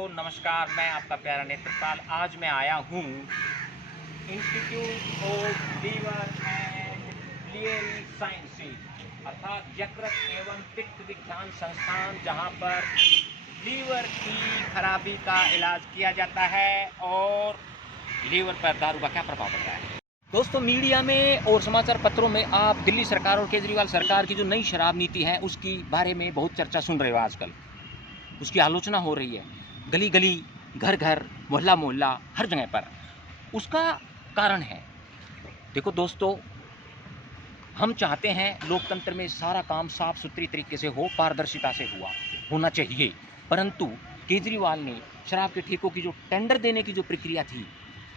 दोस्तों नमस्कार, मैं आपका प्यारा नेत्रपाल। आज मैं आया हूँ institute of liver and biliary sciences अर्थात यकृत एवं पित्त विज्ञान संस्थान, जहाँ पर लीवर की खराबी का इलाज किया जाता है और लीवर पर दारू का क्या प्रभाव पड़ता है। दोस्तों, मीडिया में और समाचार पत्रों में आप दिल्ली सरकार और केजरीवाल सरकार की जो नई शराब नीति है उसकी बारे में बहुत चर्चा सुन रहे हो। आजकल उसकी आलोचना हो रही है, गली गली, घर घर, मोहल्ला मोहल्ला, हर जगह पर। उसका कारण है, देखो दोस्तों, हम चाहते हैं लोकतंत्र में सारा काम साफ सुथरी तरीके से हो, पारदर्शिता से होना चाहिए। परंतु केजरीवाल ने शराब के ठेकों की जो टेंडर देने की जो प्रक्रिया थी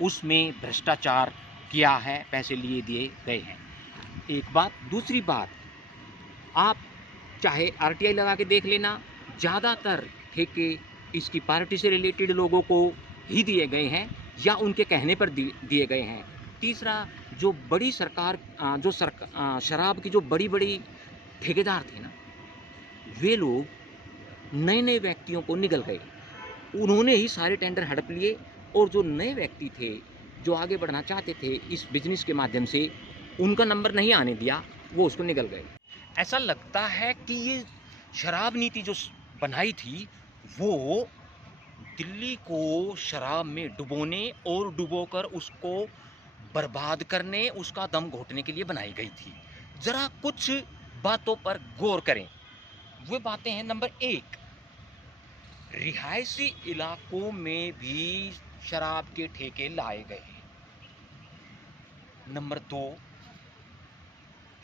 उसमें भ्रष्टाचार किया है, पैसे लिए दिए गए हैं। एक बात। दूसरी बात, आप चाहे आरटीआई लगा के देख लेना, ज़्यादातर ठेके इसकी पार्टी से रिलेटेड लोगों को ही दिए गए हैं या उनके कहने पर दिए गए हैं। तीसरा, जो बड़ी सरकार शराब की जो बड़ी बड़ी ठेकेदार थे ना, वे लोग नए नए व्यक्तियों को निगल गए, उन्होंने ही सारे टेंडर हड़प लिए और जो नए व्यक्ति थे जो आगे बढ़ना चाहते थे इस बिजनेस के माध्यम से, उनका नंबर नहीं आने दिया, वो उसको निगल गए। ऐसा लगता है कि ये शराब नीति जो बनाई थी वो दिल्ली को शराब में डुबोने और डुबोकर उसको बर्बाद करने, उसका दम घोटने के लिए बनाई गई थी। जरा कुछ बातों पर गौर करें। वो बातें हैं, नंबर 1, रिहायशी इलाकों में भी शराब के ठेके लाए गए। नंबर 2,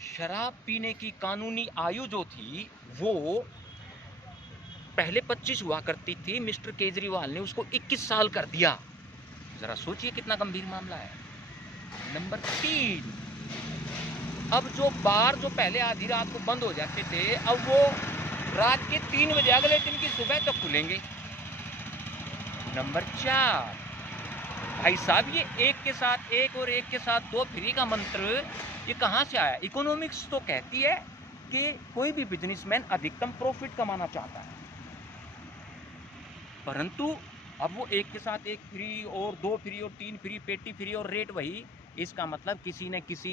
शराब पीने की कानूनी आयु जो थी वो पहले 25 हुआ करती थी, मिस्टर केजरीवाल ने उसको 21 साल कर दिया। जरा सोचिए कितना गंभीर मामला है। नंबर 3, अब जो बार जो पहले आधी रात को बंद हो जाते थे, अब वो रात के 3 बजे अगले दिन की सुबह तक खुलेंगे। नंबर 4, भाई साहब, ये एक के साथ एक और एक के साथ दो फ्री का मंत्र ये कहाँ से आया? इकोनॉमिक्स तो कहती है कि कोई भी बिजनेसमैन अधिकतम प्रॉफिट कमाना चाहता है, परंतु अब वो एक के साथ एक फ्री और दो फ्री और तीन फ्री, पेटी फ्री और रेट वही। इसका मतलब किसी न किसी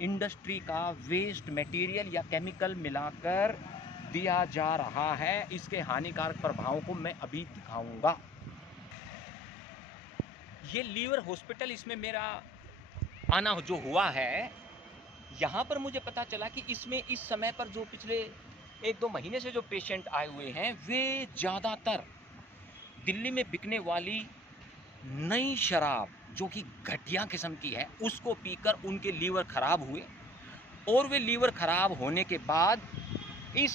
इंडस्ट्री का वेस्ट मटेरियल या केमिकल मिलाकर दिया जा रहा है। इसके हानिकारक प्रभावों को मैं अभी दिखाऊंगा। ये लीवर हॉस्पिटल, इसमें मेरा आना जो हुआ है, यहाँ पर मुझे पता चला कि इसमें इस समय पर जो पिछले 1-2 महीने से जो पेशेंट आए हुए हैं वे ज़्यादातर दिल्ली में बिकने वाली नई शराब जो कि घटिया किस्म की है उसको पीकर उनके लीवर खराब हुए और वे लीवर खराब होने के बाद इस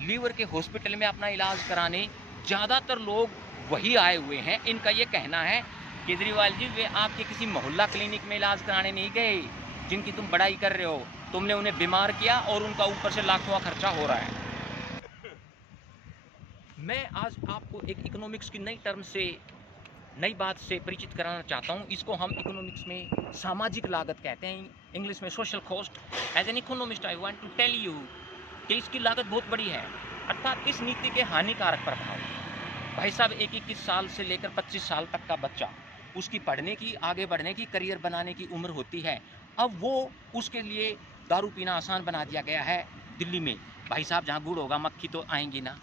लीवर के हॉस्पिटल में अपना इलाज कराने ज़्यादातर लोग वही आए हुए हैं। इनका ये कहना है, केजरीवाल जी, वे आपके किसी मोहल्ला क्लिनिक में इलाज कराने नहीं गए जिनकी तुम बड़ाई कर रहे हो। तुमने उन्हें बीमार किया और उनका ऊपर से लाखों का खर्चा हो रहा है। मैं आज आपको एक इकोनॉमिक्स की नई टर्म से, नई बात से परिचित कराना चाहता हूँ। इसको हम इकोनॉमिक्स में सामाजिक लागत कहते हैं, इंग्लिश में social cost. As an economist I want to tell you कि इसकी लागत बहुत बड़ी है, अर्थात इस नीति के हानिकारक प्रभाव। भाई साहब, 21 साल से लेकर 25 साल तक का बच्चा, उसकी पढ़ने की, आगे बढ़ने की, करियर बनाने की उम्र होती है। अब वो उसके लिए दारू पीना आसान बना दिया गया है दिल्ली में। भाई साहब, जहाँ गुड़ होगा मक्खी तो आएंगी ना।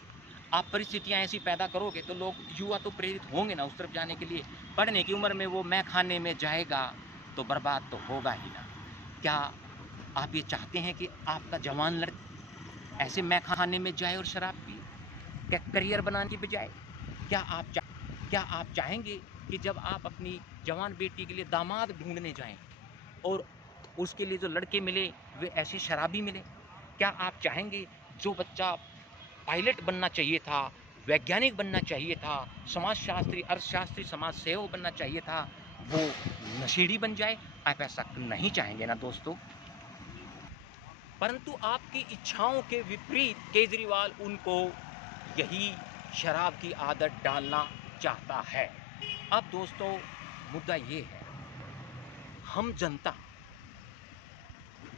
आप परिस्थितियाँ ऐसी पैदा करोगे तो लोग, युवा तो प्रेरित होंगे ना उस तरफ जाने के लिए। पढ़ने की उम्र में वो मैं खाने में जाएगा तो बर्बाद तो होगा ही ना। क्या आप ये चाहते हैं कि आपका जवान लड़का ऐसे मैं खाने में जाए और शराब पिए, क्या करियर बनाने की बजाय? क्या आप चाहेंगे कि जब आप अपनी जवान बेटी के लिए दामाद ढूंढने जाएं और उसके लिए जो लड़के मिले वे ऐसे शराबी मिले? क्या आप चाहेंगे जो बच्चा पायलट बनना चाहिए था, वैज्ञानिक बनना चाहिए था, समाजशास्त्री, अर्थशास्त्री, समाज सेवक बनना चाहिए था, वो नशेड़ी बन जाए? आप ऐसा नहीं चाहेंगे ना दोस्तों। परंतु आपकी इच्छाओं के विपरीत केजरीवाल उनको यही शराब की आदत डालना चाहता है। अब दोस्तों, मुद्दा ये है, हम जनता,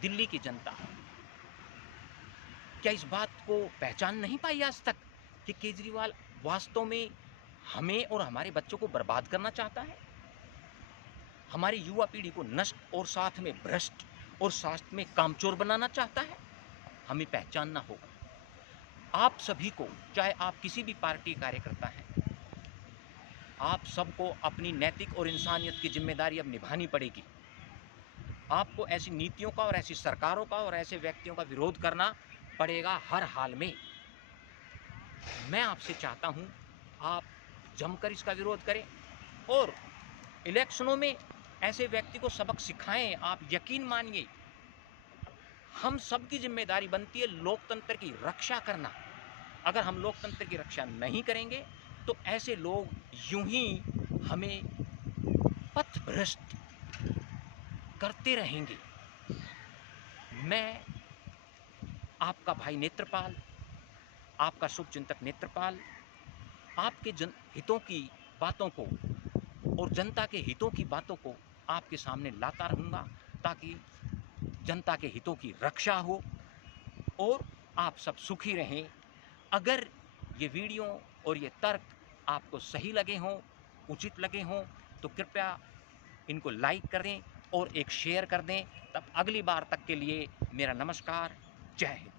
दिल्ली की जनता, क्या इस बात को पहचान नहीं पाई आज तक कि केजरीवाल वास्तव में हमें और हमारे बच्चों को बर्बाद करना चाहता है, हमारी युवा पीढ़ी को नष्ट और साथ में भ्रष्ट और साथ में कामचोर बनाना चाहता है। हमें पहचानना होगा। आप सभी को, चाहे आप किसी भी पार्टी कार्यकर्ता हैं, आप सबको अपनी नैतिक और इंसानियत की जिम्मेदारी अब निभानी पड़ेगी। आपको ऐसी नीतियों का और ऐसी सरकारों का और ऐसे व्यक्तियों का विरोध करना पड़ेगा हर हाल में। मैं आपसे चाहता हूं, आप जमकर इसका विरोध करें और इलेक्शनों में ऐसे व्यक्ति को सबक सिखाएं। आप यकीन मानिए, हम सब की जिम्मेदारी बनती है लोकतंत्र की रक्षा करना। अगर हम लोकतंत्र की रक्षा नहीं करेंगे तो ऐसे लोग यूं ही हमें पथभ्रष्ट करते रहेंगे। मैं आपका भाई नेत्रपाल, आपका शुभचिंतक नेत्रपाल, आपके हितों की बातों को और जनता के हितों की बातों को आपके सामने लाता रहूँगा, ताकि जनता के हितों की रक्षा हो और आप सब सुखी रहें। अगर ये वीडियो और ये तर्क आपको सही लगे हों, उचित लगे हों, तो कृपया इनको लाइक करें और एक शेयर कर दें। तब अगली बार तक के लिए मेरा नमस्कार। जय हिंद।